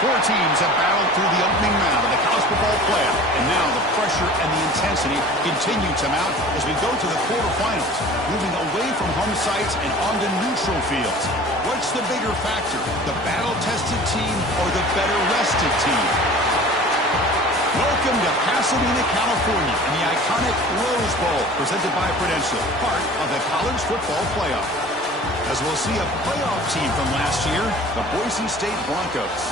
Four teams have battled through the opening round of the college football playoff, and now the pressure and the intensity continue to mount as we go to the quarterfinals, moving away from home sites and onto neutral fields. What's the bigger factor, the battle-tested team or the better-rested team? Welcome to Pasadena, California, in the iconic Rose Bowl, presented by Prudential, part of the college football playoff. As we'll see a playoff team from last year, the Boise State Broncos,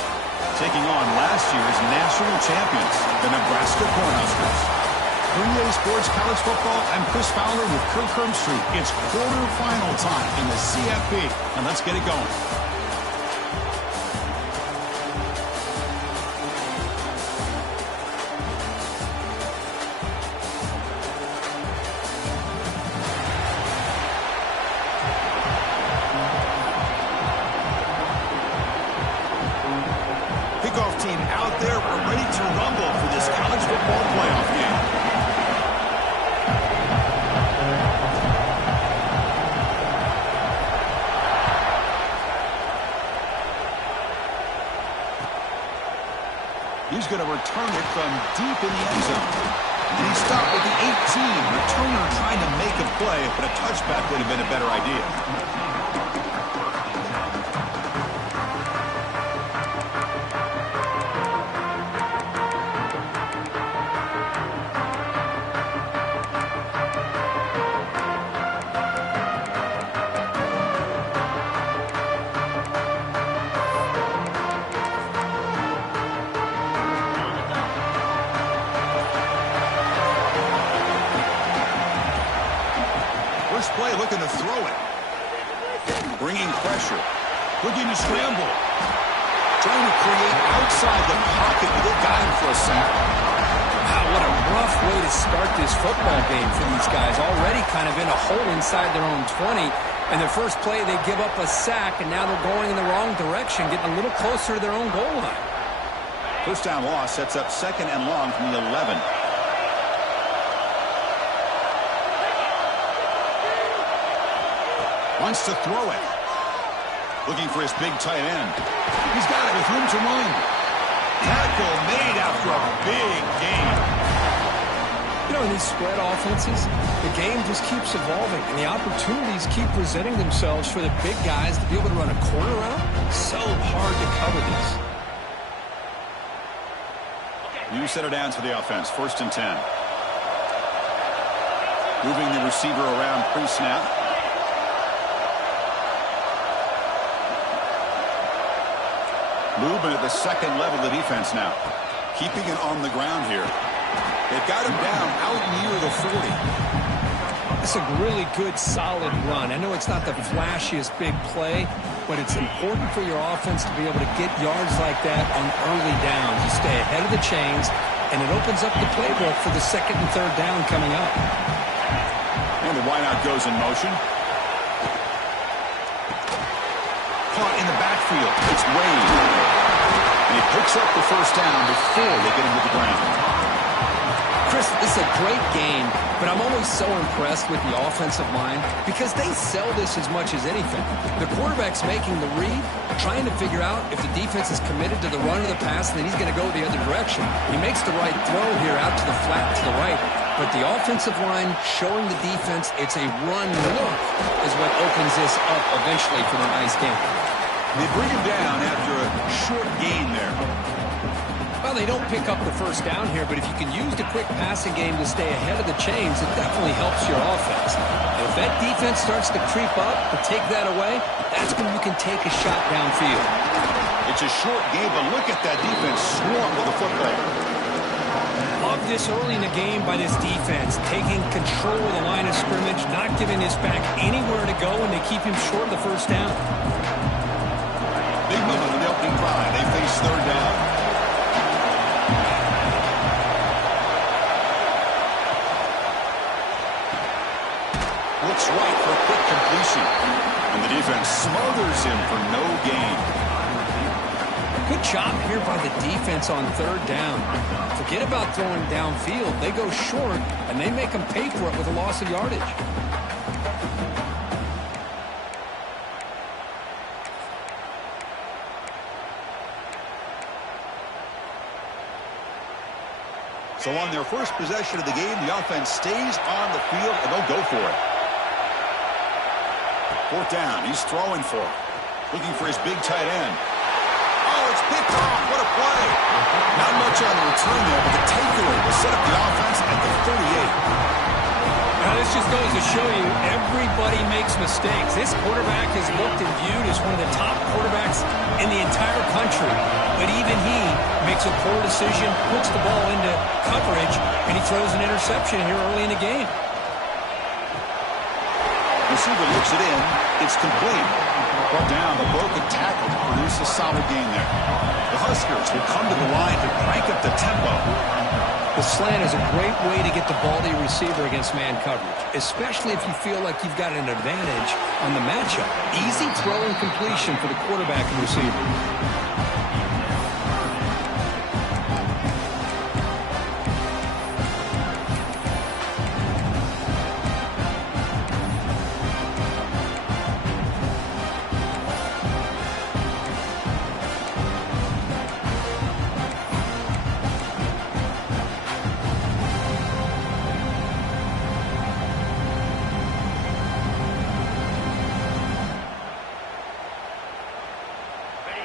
taking on last year's national champions, the Nebraska Cornhuskers. For EA Sports College Football, I'm Chris Fowler with Kirk Herbstreit. It's quarterfinal time in the CFP, and let's get it going. Kickoff team out there. We're ready to rumble for this college football playoff game. He's going to return it from deep in the end zone. And he stopped with the 18. Returner trying to make a play, but a touchback would have been a better idea. First play, looking to throw it. Bringing pressure. Looking to scramble. Trying to create outside the pocket. They got him for a sack. Wow, what a rough way to start this football game for these guys. Already kind of in a hole inside their own 20. And their first play, they give up a sack, and now they're going in the wrong direction, getting a little closer to their own goal line. First down loss sets up second and long from the 11. Wants to throw it. Looking for his big tight end. He's got it with room to run. Tackle made after a big gain. You know, in these spread offenses, the game just keeps evolving, and the opportunities keep presenting themselves for the big guys to be able to run a corner route. So hard to cover this. New set of downs for the offense. First and 10. Moving the receiver around pre-snap. Movement at the second level of the defense now. Keeping it on the ground here. They've got him down out near the 40. It's a really good, solid run. I know it's not the flashiest big play, but it's important for your offense to be able to get yards like that on early downs. You stay ahead of the chains, and it opens up the playbook for the second and third down coming up. And the wideout goes in motion. Caught in the backfield. It's Wade. And he picks up the first down before they get him to the ground. Chris, this is a great game, but I'm always so impressed with the offensive line because they sell this as much as anything. The quarterback's making the read, trying to figure out if the defense is committed to the run or the pass, and then he's going to go the other direction. He makes the right throw here out to the flat to the right, but the offensive line showing the defense it's a run look is what opens this up eventually for the nice game. They bring him down after a short gain there. Well, they don't pick up the first down here, but if you can use the quick passing game to stay ahead of the chains, it definitely helps your offense. And if that defense starts to creep up and take that away, that's when you can take a shot downfield. It's a short game, but look at that defense swarm with the football. Love this early in the game by this defense, taking control of the line of scrimmage, not giving this back anywhere to go, and they keep him short of the first down. Big moment in the opening drive. They face third down. Looks right for a quick completion. And the defense smothers him for no gain. Good job here by the defense on third down. Forget about throwing downfield. They go short, and they make them pay for it with a loss of yardage. So on their first possession of the game, the offense stays on the field, and they'll go for it. Fourth down. He's throwing for it. Looking for his big tight end. Oh, it's picked off. What a play. Not much on the return there, but the takeaway will set up the offense at the 38. Now, this just goes to show you everybody makes mistakes. This quarterback is looked and viewed as one of the top quarterbacks in the entire country. But even he makes a poor decision, puts the ball into coverage, and he throws an interception here early in the game. Receiver looks it in. It's complete. Brought down, the broken tackle to produce a solid gain there. The Huskers will come to the line to crank up the tempo. The slant is a great way to get the ball to your receiver against man coverage, especially if you feel like you've got an advantage on the matchup. Easy throw and completion for the quarterback and receiver.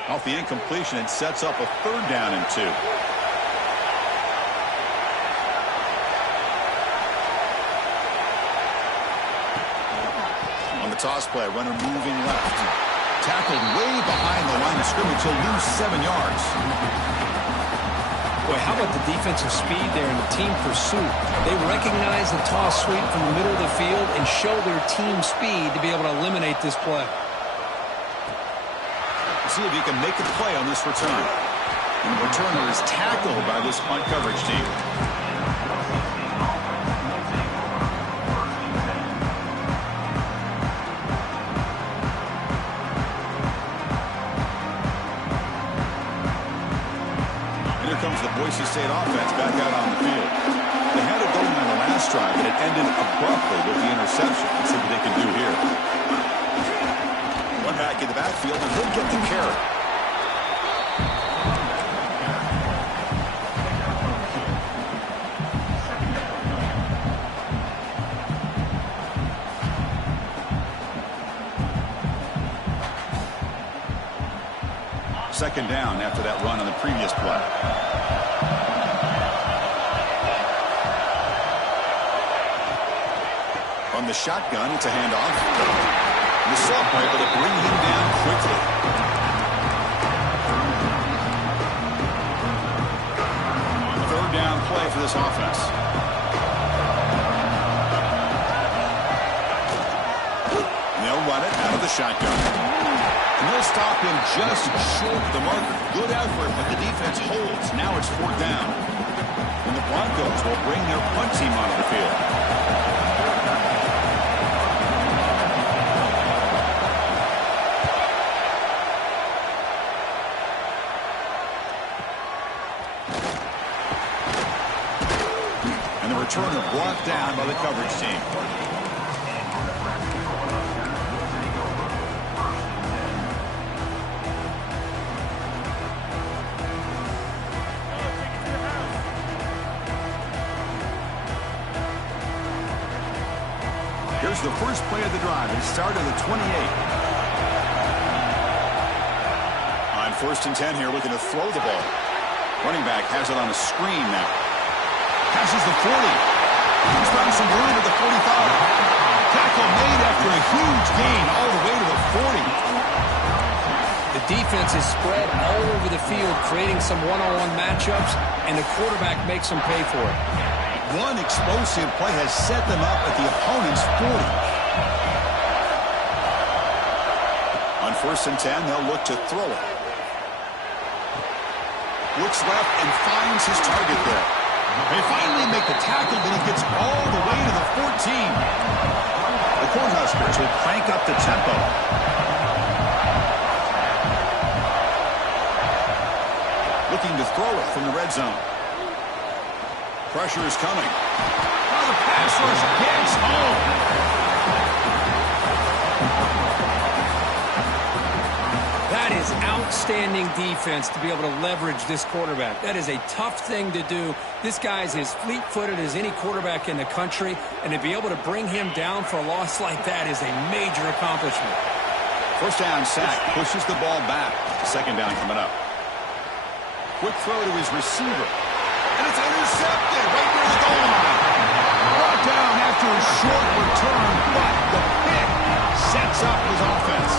Off the incompletion, it sets up a third down and 2. On the toss play, runner moving left. Tackled way behind the line of scrimmage. He'll lose 7 yards. Boy, how about the defensive speed there in the team pursuit? They recognize the toss sweep from the middle of the field and show their team speed to be able to eliminate this play. See if he can make a play on this return. And the returner is tackled by this punt coverage team. And here comes the Boise State offense back out on the field. They had it going on the last drive, but it ended abruptly with the interception. Let's see what they can do here. One back in the backfield, and he'll get the carry. Second down after that run on the previous play. From the shotgun, it's a handoff. The sophomore able to bring him down quickly. Third down play for this offense. And they'll run it out of the shotgun. And they'll stop him just short of the marker. Good effort, but the defense holds. Now it's fourth down. And the Broncos will bring their punt team onto the field. Returner brought down by the coverage team. Here's the first play of the drive. It started at the 28. On first and 10 here, looking to throw the ball. Running back has it on a screen now. Passes the 40. He's found some room at the 45. Tackle made after a huge gain all the way to the 40. The defense is spread all over the field, creating some one-on-one matchups, and the quarterback makes them pay for it. One explosive play has set them up at the opponent's 40. On first and 10, they'll look to throw it. Looks left and finds his target there. They finally make the tackle, but he gets all the way to the 14. The Cornhuskers will crank up the tempo. Looking to throw it from the red zone. Pressure is coming. Oh, the pass rush gets home. That is outstanding defense to be able to leverage this quarterback. That is a tough thing to do. This guy's as fleet-footed as any quarterback in the country, and to be able to bring him down for a loss like that is a major accomplishment. First down sack, pushes the ball back. Second down coming up. Quick throw to his receiver. And it's intercepted right near the goal line. Brought down after a short return, but the pick sets up his offense.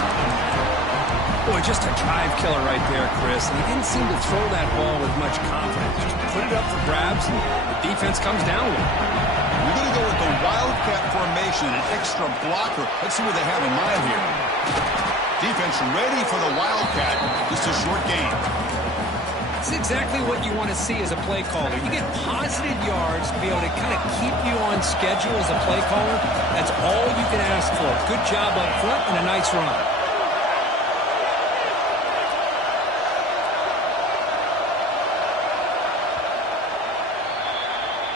Boy, just a drive killer right there, Chris. And he didn't seem to throw that ball with much confidence. Just put it up for grabs, and the defense comes down with it. We're going to go with the Wildcat formation, an extra blocker. Let's see what they have in mind here. Defense ready for the Wildcat. Just a short game. It's exactly what you want to see as a play caller. You get positive yards to be able to kind of keep you on schedule as a play caller. That's all you can ask for. Good job up front and a nice run.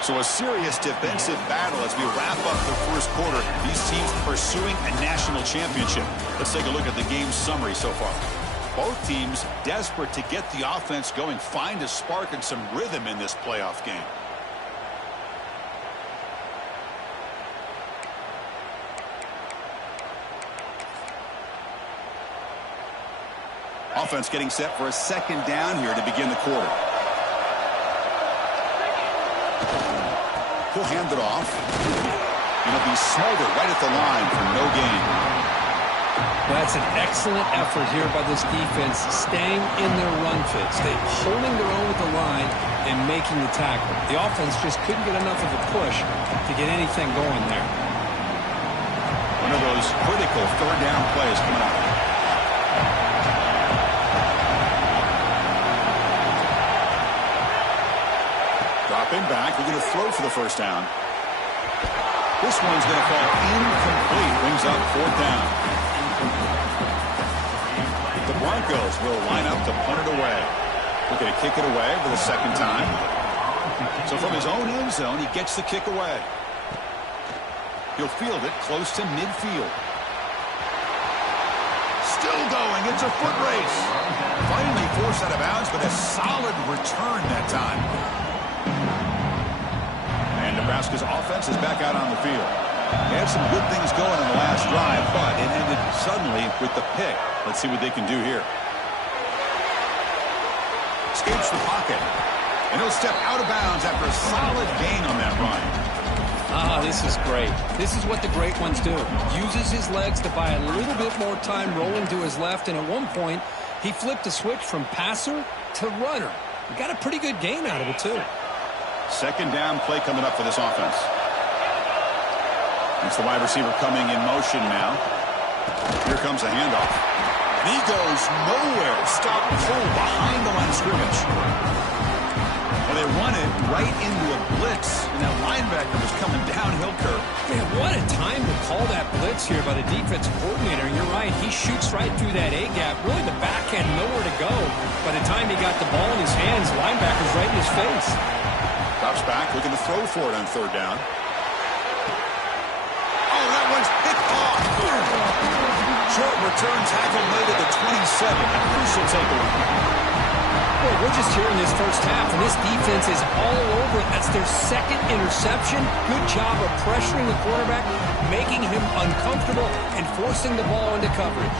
So a serious defensive battle as we wrap up the first quarter. These teams pursuing a national championship. Let's take a look at the game summary so far. Both teams desperate to get the offense going, find a spark and some rhythm in this playoff game. Offense getting set for a second down here to begin the quarter. He'll hand it off. It'll be smothered right at the line for no gain. That's an excellent effort here by this defense, staying in their run fits. They're holding their own with the line and making the tackle. The offense just couldn't get enough of a push to get anything going there. One of those critical third down plays coming up. Dropping back, we're going to throw for the first down. This one's going to fall incomplete. Brings up fourth down. The Broncos will line up to punt it away. We're going to kick it away for the second time. So from his own end zone, he gets the kick away. He'll field it close to midfield. Still going. It's a foot race. Finally forced out of bounds, but a solid return that time. And Nebraska's offense is back out on the field. They had some good things going in the last drive, but it ended suddenly with the pick. Let's see what they can do here. Escapes the pocket. And he'll step out of bounds after a solid gain on that run. This is great. This is what the great ones do. Uses his legs to buy a little bit more time rolling to his left, and at one point, he flipped a switch from passer to runner. He got a pretty good gain out of it, too. Second down play coming up for this offense. It's the wide receiver coming in motion now. Here comes a handoff. And he goes nowhere. Stop pull behind the line of scrimmage. Well, they run it right into a blitz, and that linebacker was coming downhill curve. Man, what a time to call that blitz here by the defensive coordinator. And you're right, he shoots right through that A-gap. Really, the back had nowhere to go. By the time he got the ball in his hands, the linebacker's right in his face. Drops back, looking to throw for it on third down. That one's picked off. Short return tackle made at the 27. A crucial takeaway. Boy, we're just here in this first half, and this defense is all over it. That's their second interception. Good job of pressuring the quarterback, making him uncomfortable, and forcing the ball into coverage.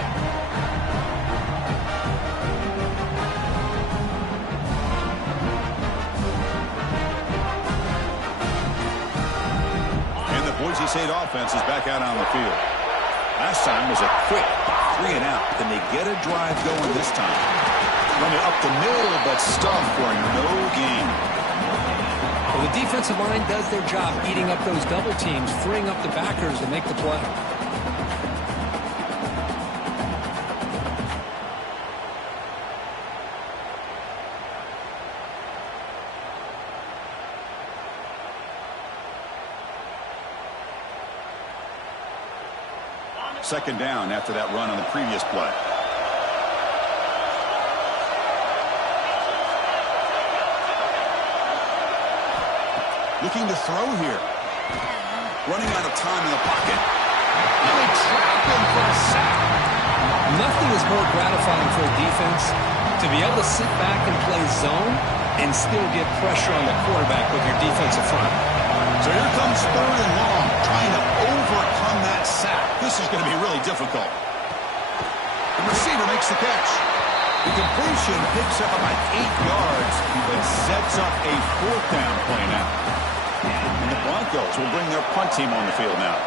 Boise State offense is back out on the field. Last time was a quick 3 and out. Can they get a drive going this time? Run it up the middle, but stuff for no gain. Well, the defensive line does their job eating up those double teams, freeing up the backers to make the play. Second down after that run on the previous play. Looking to throw here. Running out of time in the pocket. And they trap him for a sack. Nothing is more gratifying for a defense to be able to sit back and play zone and still get pressure on the quarterback with your defensive front. So here comes 3rd and long, trying to overcome that sack. This is going to be really difficult. The receiver makes the catch. The completion picks up about 8 yards, but sets up a 4th down play now. And the Broncos will bring their punt team on the field now.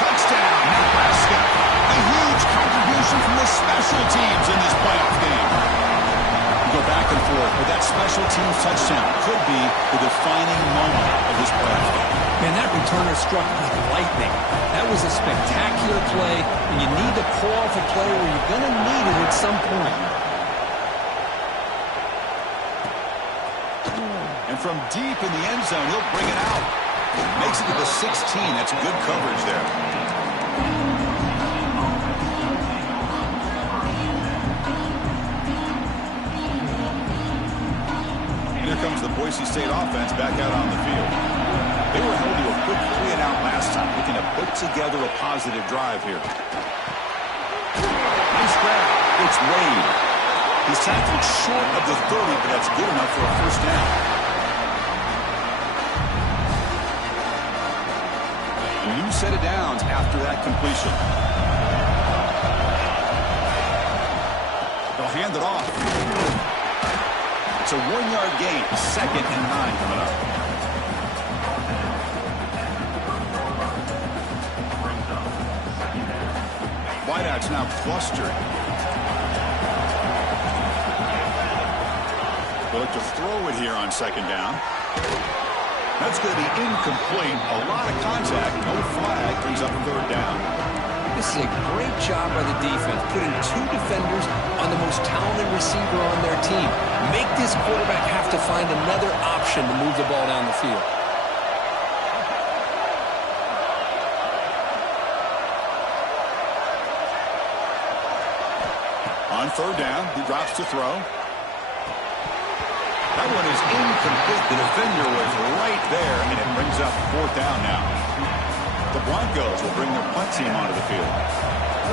Touchdown, Nebraska. A huge contribution from the special teams in this playoff game. You go back and forth, but that special teams touchdown could be the defining moment of this playoff game. Man, that returner struck like lightning. That was a spectacular play, and you need to pull off a play where you're going to need it at some point. And from deep in the end zone, he'll bring it out. Makes it to the 16. That's good coverage there. Here comes the Boise State offense back out on the field. They were held to a quick 3-and-out last time, looking to put together a positive drive here. Nice grab. It's Wade. He's tackled short of the 30, but that's good enough for a 1st down. A new set of downs after that completion. They'll hand it off. It's a 1-yard gain. 2nd and 9 coming up. Wideouts now clustered. They'll look to throw it here on 2nd down. That's going to be incomplete. A lot of contact. No flag. Brings up 3rd down. This is a great job by the defense, putting 2 defenders on the most talented receiver on their team. Make this quarterback have to find another option to move the ball down the field. On 3rd down, he drops to throw. That one is incomplete. The defender was right there, and it brings up 4th down now. The Broncos will bring their punt team onto the field.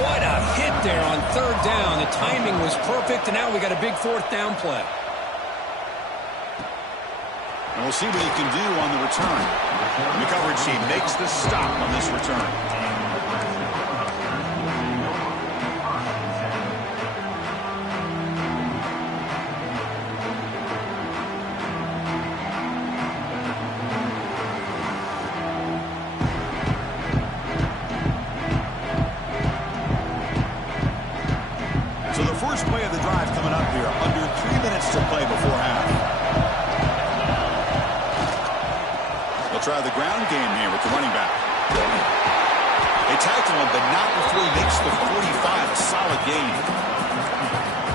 What a hit there on 3rd down. The timing was perfect, and now we got a big 4th down play. And we'll see what he can do on the return. And the coverage team makes the stop on this return. So the first play of the drive coming up here. Under 3 minutes to play before half. They'll try the ground game here with the running back. They tackle him, but not before he makes the 45. A solid gain.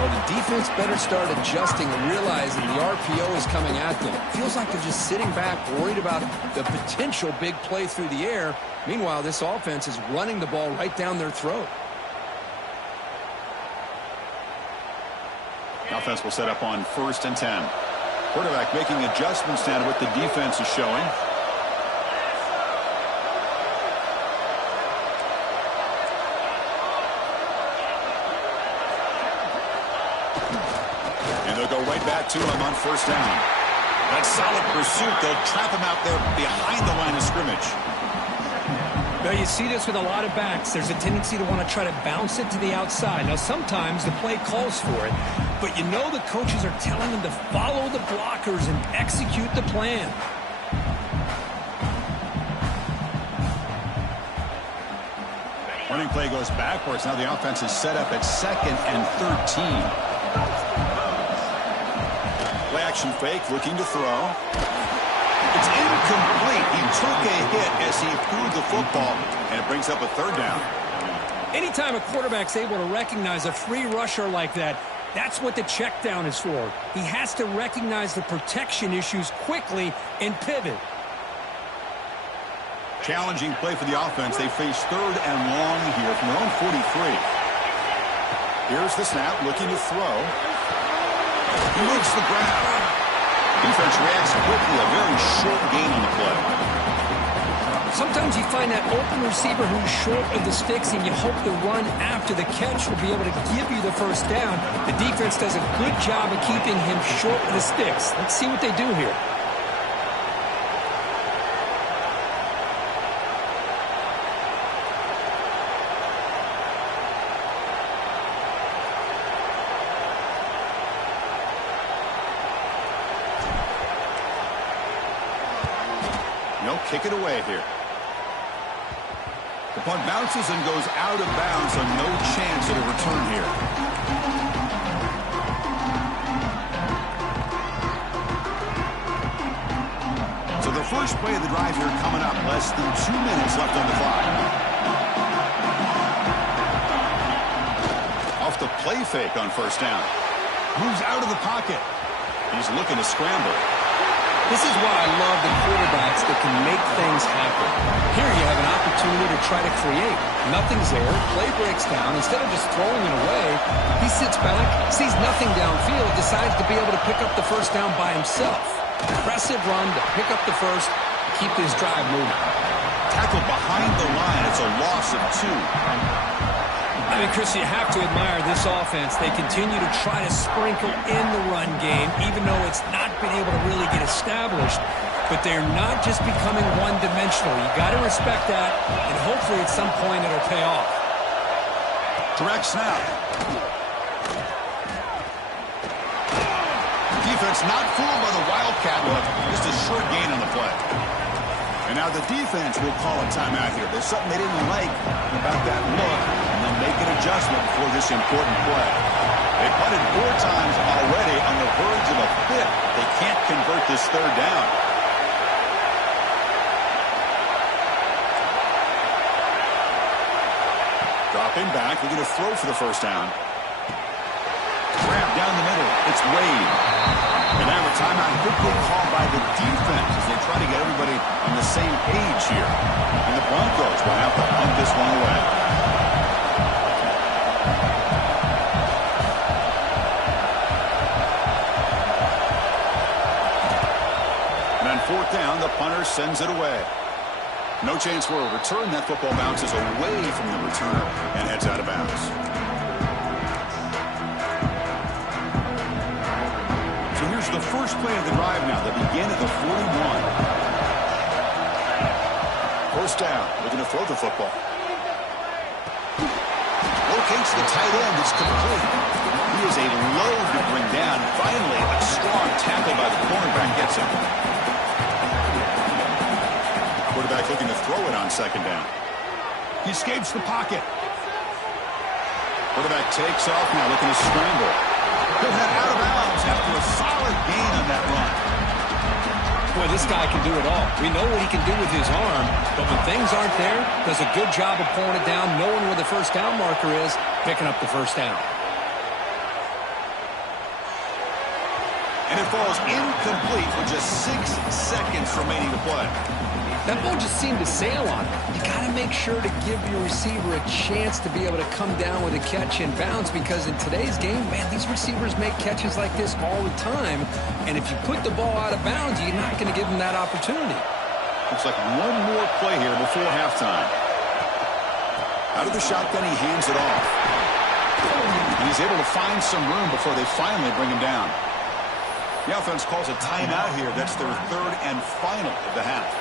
Well, the defense better start adjusting and realizing the RPO is coming at them. Feels like they're just sitting back, worried about the potential big play through the air. Meanwhile, this offense is running the ball right down their throat. Offense will set up on 1st and 10. Quarterback making adjustments now to what the defense is showing. And they'll go right back to him on 1st down. That solid pursuit. They'll trap him out there behind the line of scrimmage. Now, you see this with a lot of backs. There's a tendency to want to try to bounce it to the outside. Now, sometimes the play calls for it, but you know the coaches are telling them to follow the blockers and execute the plan. Running play goes backwards. Now the offense is set up at 2nd and 13. Play action fake, looking to throw. It's incomplete. He took a hit as he threw the football, and it brings up a 3rd down. Anytime a quarterback's able to recognize a free rusher like that, that's what the check down is for. He has to recognize the protection issues quickly and pivot. Challenging play for the offense. They face 3rd and long here from their own 43. Here's the snap, looking to throw. He makes the grab. Defense reacts quickly. A very short gain on the play. Sometimes you find that open receiver who's short of the sticks, and you hope the run after the catch will be able to give you the first down. The defense does a good job of keeping him short of the sticks. Let's see what they do here. They'll kick it away here. The punt bounces and goes out of bounds, so no chance at a return here. So the first play of the drive here coming up. Less than 2 minutes left on the clock. Off the play fake on first down. Moves out of the pocket. He's looking to scramble. This is why I love the quarterbacks that can make things happen. Here you have an opportunity to try to create. Nothing's there. Play breaks down. Instead of just throwing it away, he sits back, sees nothing downfield, decides to be able to pick up the first down by himself. Impressive run to pick up the first, keep this drive moving. Tackled behind the line. It's a loss of 2. I mean, Chris, you have to admire this offense. They continue to try to sprinkle in the run game, even though it's not been able to really get established. But they're not just becoming one-dimensional. You got to respect that, and hopefully at some point it'll pay off. Direct snap. Defense not fooled by the Wildcat look. Just a short gain on the play. And now the defense will call a timeout here. There's something they didn't like about that look, and they'll make an adjustment for this important play. They punted 4 times already on the verge of a 5th. They can't convert this 3rd down. Dropping back, looking to throw for the first down. Grab down the middle. It's Wade. And now a timeout quickly called by the defense as they try to get everybody on the same page here. And the Broncos will have to punt this one away. And on 4th down, the punter sends it away. No chance for a return. That football bounces away from the returner and heads out of bounds. The first play of the drive now. They begin at the 41. First down. Looking to throw the football. Locates the tight end. It's complete. He is a load to bring down. Finally, a strong tackle by the cornerback gets him. Quarterback looking to throw it on 2nd down. He escapes the pocket. Quarterback takes off now, looking to scramble. He'll head out of bounds after a solid gain on that run. Boy, this guy can do it all. We know what he can do with his arm, but when things aren't there, does a good job of pulling it down, knowing where the first down marker is, picking up the first down. And it falls incomplete with just 6 seconds remaining to play. That ball just seemed to sail on him. You got to make sure to give your receiver a chance to be able to come down with a catch and bounce, because in today's game, man, these receivers make catches like this all the time. And if you put the ball out of bounds, you're not going to give them that opportunity. Looks like one more play here before halftime. Out of the shotgun, he hands it off. And he's able to find some room before they finally bring him down. The offense calls a timeout here. That's their 3rd and final of the half.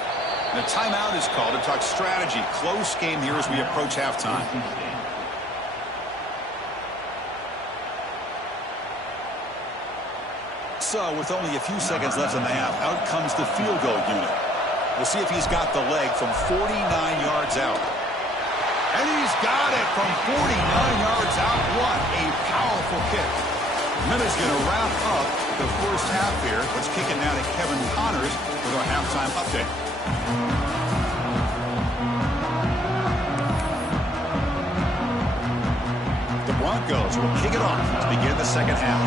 The timeout is called to talk strategy. Close game here as we approach halftime. So, with only a few seconds left in the half, out comes the field goal unit. We'll see if he's got the leg from 49 yards out. And he's got it from 49 yards out. What a powerful kick. And that is going to wrap up the first half here. Let's kick it now to Kevin Connors with our halftime update. The Broncos will kick it off to begin the second half.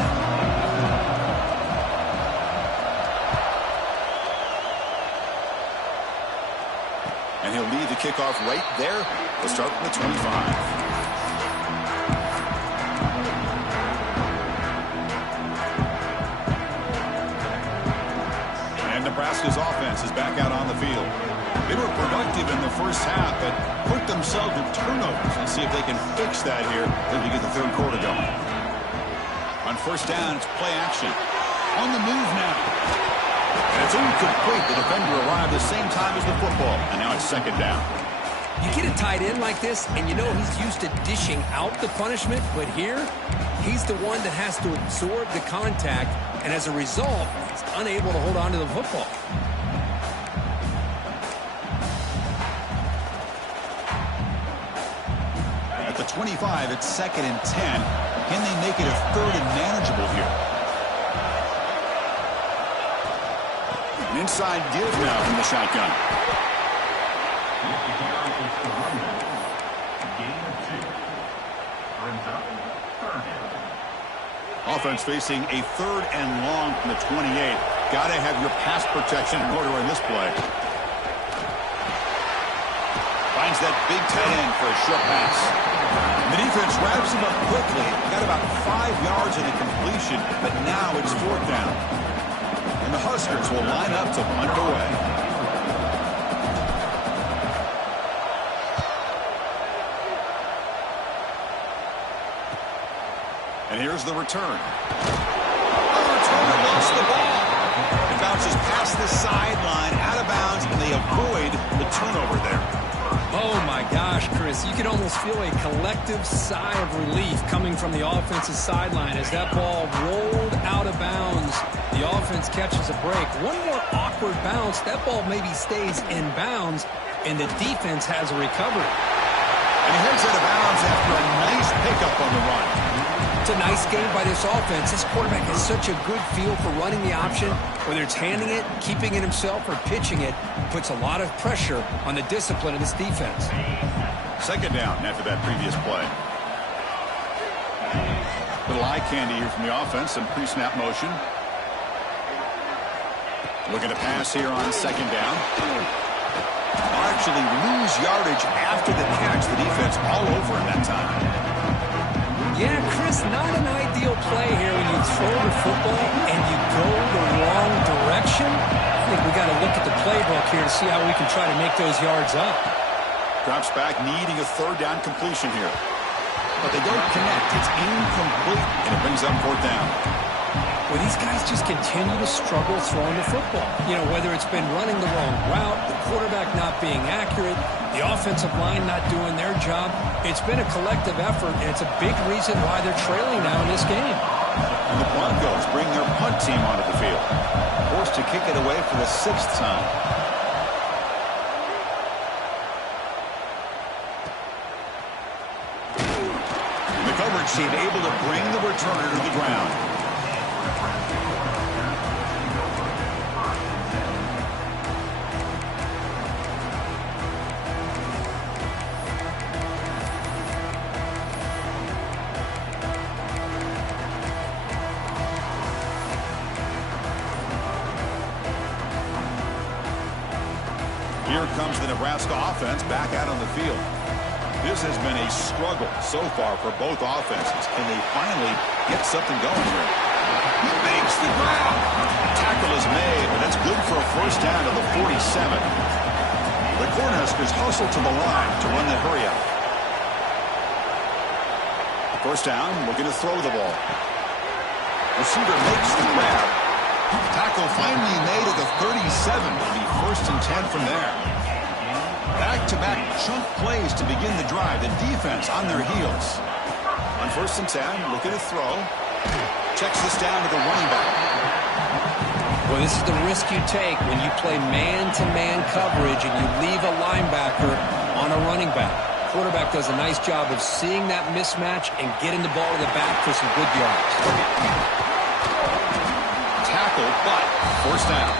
And he'll lead the kickoff right there. We'll start from the 25. Nebraska's offense is back out on the field. They were productive in the first half, but hurt themselves with turnovers. Let's see if they can fix that here as we get the third quarter going. On first down, it's play action. On the move now. And it's incomplete. The defender arrived the same time as the football, and now it's second down. You get a tight end like this, and you know he's used to dishing out the punishment, but here, he's the one that has to absorb the contact, and as a result, he's unable to hold on to the football. At the 25, it's second and 10. Can they make it a third and manageable here? An inside give now from the shotgun. Offense facing a third and long from the 28. Got to have your pass protection in order in this play. Finds that big tight end for a short pass. The defense wraps him up quickly. Got about 5 yards in a completion, but now it's fourth down. And the Huskers will line up to punt it away. And here's the return. The returner lost the ball. It bounces past the sideline, out of bounds, and they avoid the turnover there. Oh, my gosh, Chris. You can almost feel a collective sigh of relief coming from the offensive sideline as that ball rolled out of bounds. The offense catches a break. One more awkward bounce. That ball maybe stays in bounds, and the defense has a recovery. And he heads out of bounds after a nice pickup on the run. It's a nice game by this offense. This quarterback has such a good feel for running the option. Whether it's handing it, keeping it himself, or pitching it, puts a lot of pressure on the discipline of this defense. Second down after that previous play. Little eye candy here from the offense and pre-snap motion. Looking to pass here on second down. Actually lose yardage after the catch. The defense all over him that time. Yeah, Chris, not an ideal play here when you throw the football and you go the wrong direction. I think we got to look at the playbook here to see how we can try to make those yards up. Drops back, needing a third down completion here. But they don't connect. It's incomplete, and it brings up fourth down. Well, these guys just continue to struggle throwing the football. You know, whether it's been running the wrong route, the quarterback not being accurate, the offensive line not doing their job. It's been a collective effort, and it's a big reason why they're trailing now in this game. And the Broncos bring their punt team onto the field. Forced to kick it away for the 6th time. And the coverage team able to bring the returner to the ground. Here comes the Nebraska offense back out on the field. This has been a struggle so far for both offenses. Can they finally get something going here? He makes the grab. Tackle is made, but that's good for a first down to the 47. The Cornhuskers hustle to the line to run the hurry up. First down, looking to throw the ball. Receiver makes the grab. Tackle finally made at the 37. It'll be first and 10 from there. Back-to-back chunk plays to begin the drive. The defense on their heels. On first and 10, looking to throw. Checks this down to the running back. Well, this is the risk you take when you play man-to-man coverage and you leave a linebacker on a running back. Quarterback does a nice job of seeing that mismatch and getting the ball to the back for some good yards. Tackle, but first down.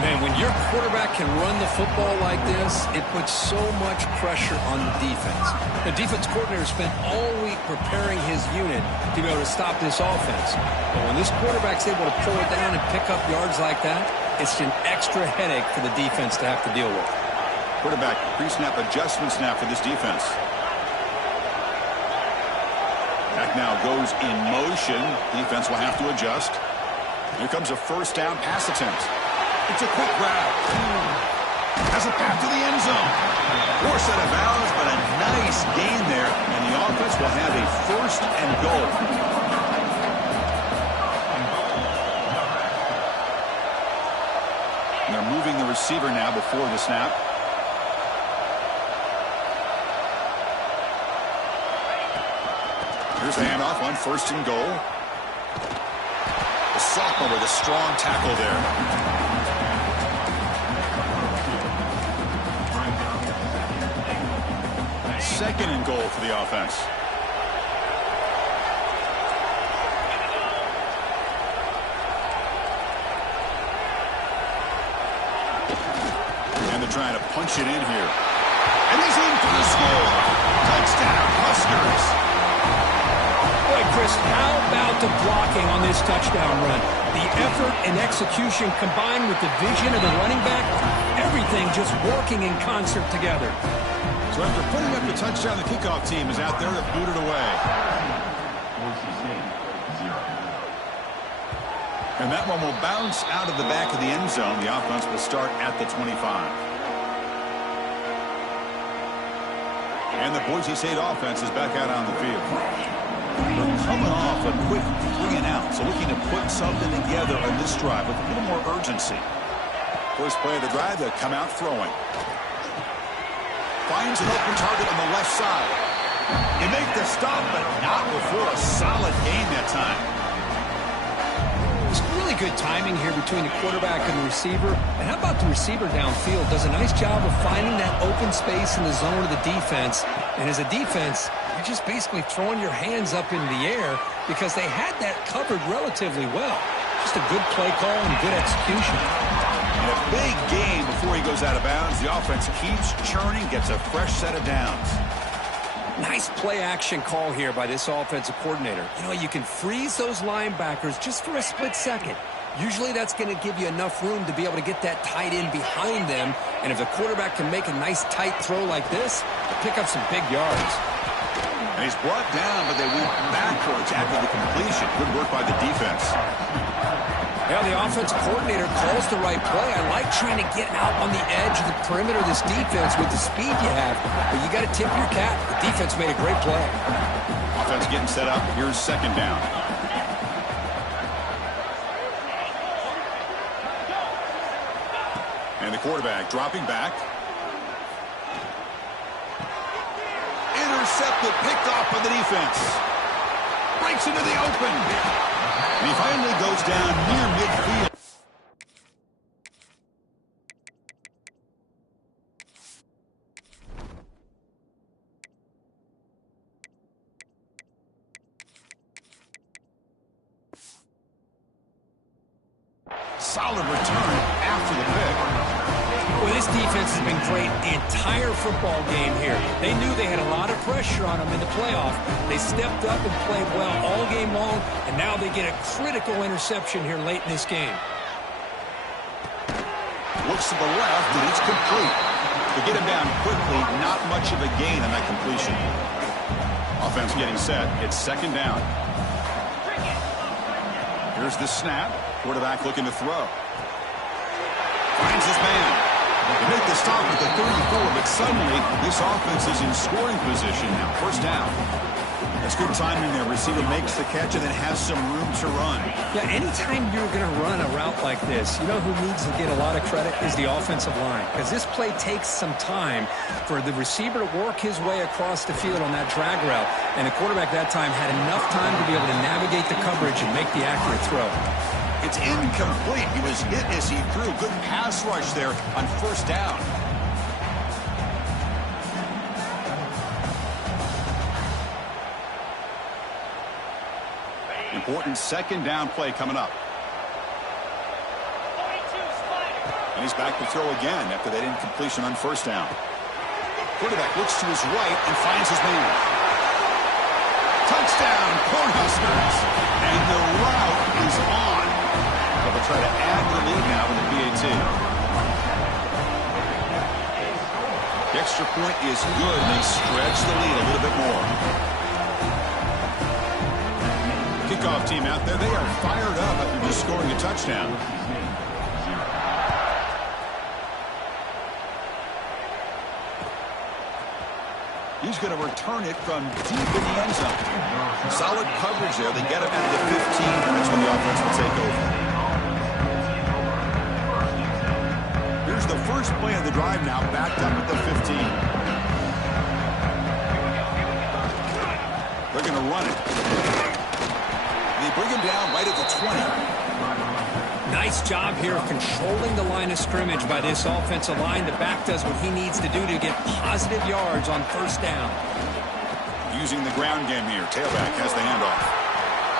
Man, when your quarterback can run the football like this, it puts so much pressure on the defense. The defense coordinator spent all week preparing his unit to be able to stop this offense. But when this quarterback's able to pull it down and pick up yards like that, it's an extra headache for the defense to have to deal with. Quarterback pre-snap adjustment snap for this defense. Back now goes in motion. Defense will have to adjust. Here comes a first down pass attempt. It's a quick grab. Has a path to the end zone. Poor set of bounds, but a nice gain there. And the offense will have a first and goal. And they're moving the receiver now before the snap. Here's the handoff on first and goal. The sophomore with a strong tackle there. Second and goal for the offense. And they're trying to punch it in here. And he's in for the score. Touchdown, Huskers. Boy, Chris, how about the blocking on this touchdown run? The effort and execution combined with the vision of the running back, everything just working in concert together. So after putting up the touchdown, the kickoff team is out there to boot it away. And that one will bounce out of the back of the end zone. The offense will start at the 25. And the Boise State offense is back out on the field. They're coming off a quick 3 and out, so looking to put something together on this drive with a little more urgency. First play of the drive, they'll come out throwing. Finds an open target on the left side. You make the stop, but not before a solid gain that time. It's really good timing here between the quarterback and the receiver. And how about the receiver downfield? Does a nice job of finding that open space in the zone of the defense. And as a defense, you're just basically throwing your hands up in the air because they had that covered relatively well. Just a good play call and good execution. And a big gain before he goes out of bounds. The offense keeps churning, gets a fresh set of downs. Nice play action call here by this offensive coordinator. You know, you can freeze those linebackers just for a split second. Usually that's going to give you enough room to be able to get that tight end behind them. And if the quarterback can make a nice tight throw like this, pick up some big yards. And he's brought down, but they went backwards after the completion. Good work by the defense. Yeah, the offensive coordinator calls the right play. I like trying to get out on the edge of the perimeter of this defense with the speed you have. But you got to tip your cap. The defense made a great play. Offense getting set up. Here's second down. And the quarterback dropping back. Intercepted, picked off by the defense. Breaks into the open. And he finally goes down near midfield. Solid return after the pick. Well, this defense has been great the entire football game here. They knew they had a lot of pressure on them in the playoff. They stepped up and played well all game long, and now they get a critical interception here late in this game. Looks to the left, and it's complete. To get him down quickly, not much of a gain on that completion. Offense getting set. It's second down. Here's the snap. Quarterback looking to throw. Finds his man. They make the stop at the 34, but suddenly this offense is in scoring position now. First down. That's good timing there. Receiver makes the catch and then has some room to run. Yeah, anytime you're going to run a route like this, you know who needs to get a lot of credit is the offensive line. Because this play takes some time for the receiver to work his way across the field on that drag route. And the quarterback that time had enough time to be able to navigate the coverage and make the accurate throw. It's incomplete. He was hit as he threw. Good pass rush there on first down. Important second down play coming up. And he's back to throw again after that incompletion on first down. Quarterback looks to his right and finds his man. Touchdown, Cornhuskers. And the route is on. But they'll try to add the lead now with the PAT. The extra point is good, and they stretch the lead a little bit more. Kickoff team out there, they are fired up after just scoring a touchdown. He's going to return it from deep in the end zone. Solid coverage there. They get him out of the 15, and that's when the offense will take over. Here's the first play of the drive now, backed up at the 15. They're going to run it. They bring him down right at the 20. Nice job here of controlling the line of scrimmage by this offensive line. The back does what he needs to do to get positive yards on first down. Using the ground game here. Tailback has the handoff.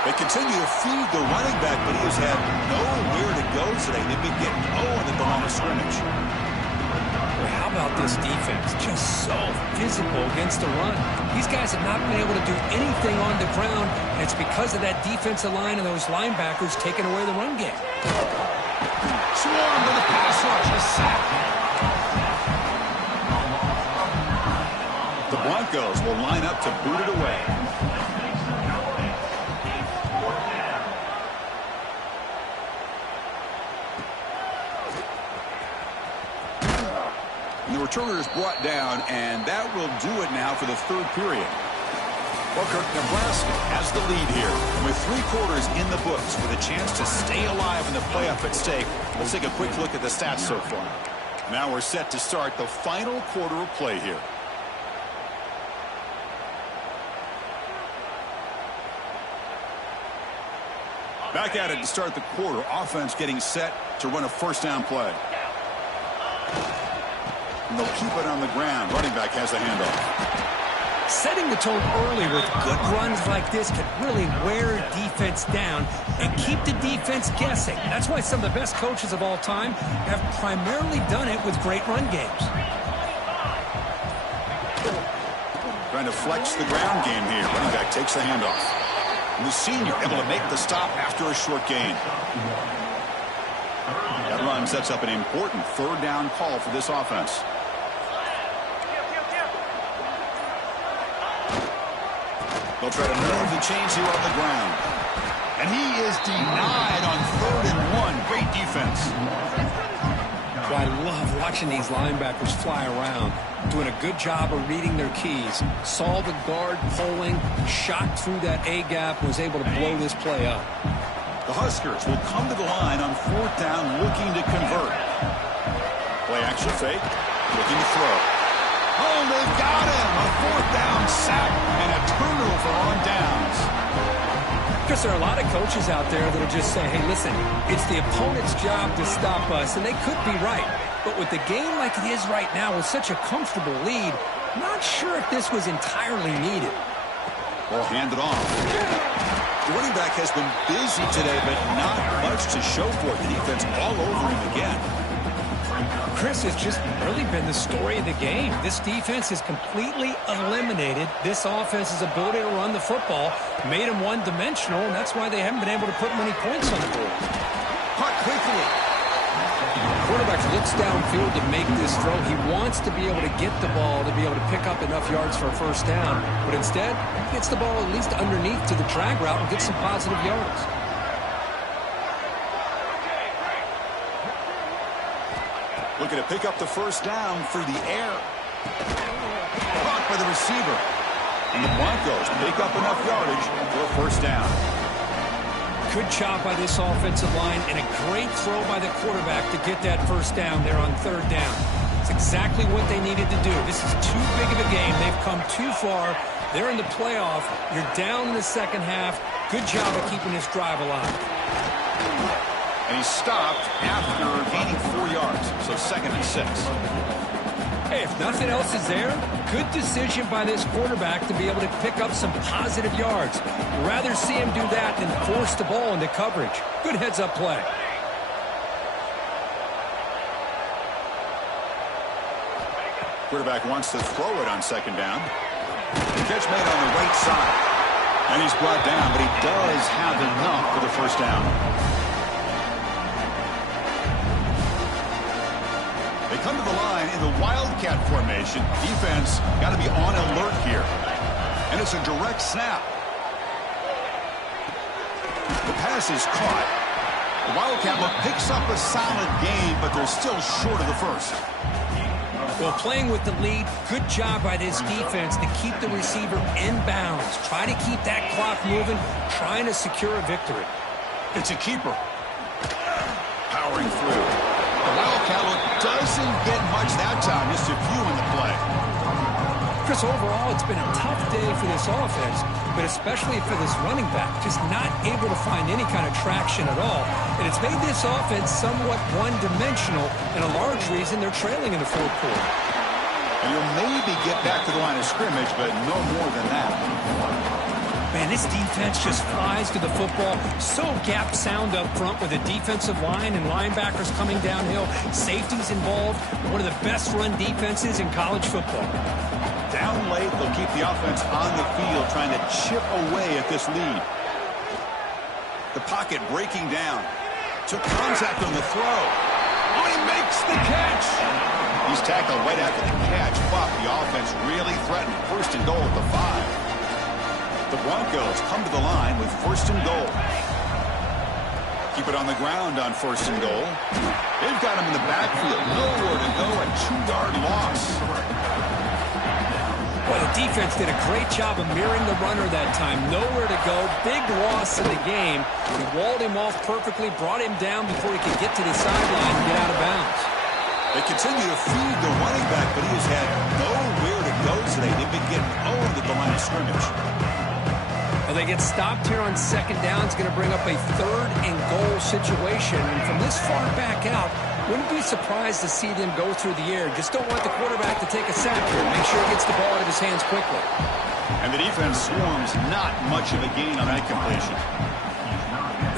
They continue to feed the running back, but he has had nowhere to go today. They've been getting Owen at the line of scrimmage. Well, how about this defense? Just so physical against the run. These guys have not been able to do anything on the ground, and it's because of that defensive line and those linebackers taking away the run game. Swarm to the pass rush, a sack. The Broncos will line up to boot it away. And the returner is brought down, and that will do it now for the third period. Well, Kirk, Nebraska has the lead here. With 3 quarters in the books with a chance to stay alive in the playoff at stake, let's take a quick look at the stats so far. Now we're set to start the final quarter of play here. Back at it to start the quarter. Offense getting set to run a first down play. And they'll keep it on the ground. Running back has the handoff. Setting the tone early with good runs like this can really wear defense down and keep the defense guessing. That's why some of the best coaches of all time have primarily done it with great run games. Trying to flex the ground game here. Running back takes the handoff. And the senior able to make the stop after a short gain. That run sets up an important third down call for this offense. They'll try to move the chains here on the ground. And he is denied on 3rd and 1. Great defense. Well, I love watching these linebackers fly around, doing a good job of reading their keys. Saw the guard pulling, shot through that A-gap, and was able to blow this play up. The Huskers will come to the line on 4th down looking to convert. Play action fake, looking to throw. Oh, they've got him! A 4th down sack and a turnover on downs. Because there are a lot of coaches out there that will just say, hey, listen, it's the opponent's job to stop us, and they could be right. But with the game like it is right now with such a comfortable lead, I'm not sure if this was entirely needed. Ball handed off. The running back has been busy today, but not much to show for it. The defense all over him again. Chris, has just really been the story of the game. This defense has completely eliminated this offense's ability to run the football, made them one-dimensional, and that's why they haven't been able to put many points on the board. Caught quickly. The quarterback looks downfield to make this throw. He wants to be able to get the ball to be able to pick up enough yards for a first down, but instead, he gets the ball at least underneath to the drag route and gets some positive yards. Looking to pick up the first down through the air. Caught by the receiver. And the Broncos pick up enough yardage for a first down. Good job by this offensive line and a great throw by the quarterback to get that first down there on 3rd down. It's exactly what they needed to do. This is too big of a game. They've come too far. They're in the playoff. You're down in the second half. Good job of keeping this drive alive. And he stopped after gaining 4 yards, so 2nd and 6. Hey, if nothing else is there, good decision by this quarterback to be able to pick up some positive yards. I'd rather see him do that than force the ball into coverage. Good heads-up play. Quarterback wants to throw it on 2nd down. The catch made on the right side. And he's brought down, but he does have enough for the first down. They come to the line the Wildcat formation. Defense got to be on alert here. And it's a direct snap. The pass is caught. The Wildcat look picks up a solid game, but they're still short of the first. Well, playing with the lead, good job by this defense to keep the receiver in bounds. Try to keep that clock moving, trying to secure a victory. It's a keeper. Powering through. The Wildcat look doesn't get much that time, just a few in the play. Chris, overall, it's been a tough day for this offense, but especially for this running back, just not able to find any kind of traction at all. And it's made this offense somewhat one-dimensional, and a large reason they're trailing in the fourth quarter. And you'll maybe get back to the line of scrimmage, but no more than that. Man, this defense just flies to the football. So gap sound up front with a defensive line and linebackers coming downhill. Safeties involved. One of the best run defenses in college football. Down late, they'll keep the offense on the field, trying to chip away at this lead. The pocket breaking down. Took contact on the throw. Oh, he makes the catch. He's tackled right after the catch, but the offense really threatened first and goal at the 5. The Broncos come to the line with first and goal. Keep it on the ground on first and goal. They've got him in the backfield. Nowhere to go, a 2-yard loss. Well, the defense did a great job of mirroring the runner that time. Nowhere to go. Big loss in the game. He walled him off perfectly, brought him down before he could get to the sideline and get out of bounds. They continue to feed the running back, but he has had nowhere to go today. They've been getting owned at the line of scrimmage. Well, they get stopped here on second down. It's going to bring up a third and goal situation. And from this far back out, wouldn't be surprised to see them go through the air. Just don't want the quarterback to take a sack here. Make sure he gets the ball out of his hands quickly. And the defense swarms, not much of a gain on that completion.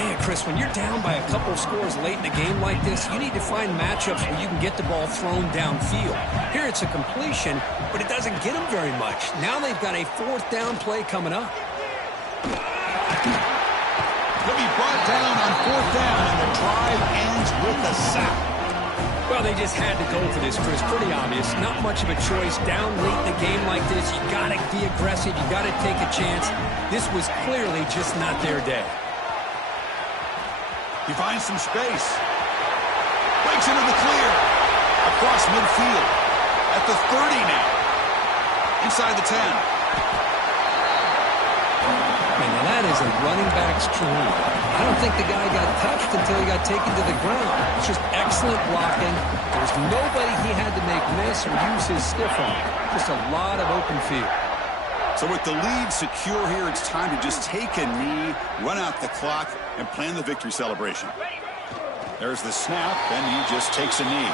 Man, Chris, when you're down by a couple scores late in a game like this, you need to find matchups where you can get the ball thrown downfield. Here it's a completion, but it doesn't get them very much. Now they've got a fourth down play coming up. He'll be brought down on fourth down, and the drive ends with a sack. Well, they just had to go for this, Chris. Pretty obvious. Not much of a choice. Down late in a game like this, you got to be aggressive. You got to take a chance. This was clearly just not their day. He finds some space. Breaks into the clear. Across midfield. At the 30 now. Inside the 10. Now that is a running back's dream. I don't think the guy got touched until he got taken to the ground. It's just excellent blocking. There's nobody he had to make miss or use his stiff arm. Just a lot of open field. So with the lead secure here, it's time to just take a knee, run out the clock, and plan the victory celebration. There's the snap, and he just takes a knee.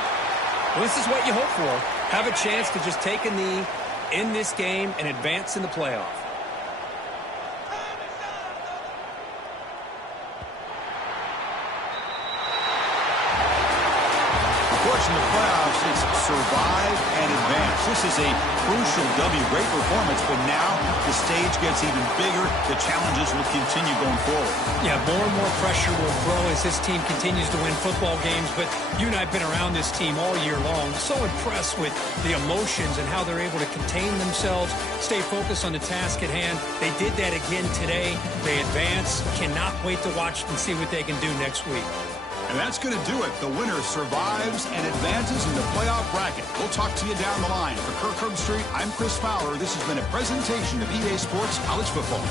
Well, this is what you hope for. Have a chance to just take a knee in this game and advance in the playoff. In the playoffs, it's survive and advance. This is a crucial W. Great performance, but now the stage gets even bigger. The challenges will continue going forward. Yeah, more and more pressure will grow as this team continues to win football games, but you and I have been around this team all year long. So impressed with the emotions and how they're able to contain themselves, stay focused on the task at hand. They did that again today. They advance. Cannot wait to watch and see what they can do next week. And that's going to do it. The winner survives and advances in the playoff bracket. We'll talk to you down the line. For Kirk Herbstreit, I'm Chris Fowler. This has been a presentation of EA Sports College Football.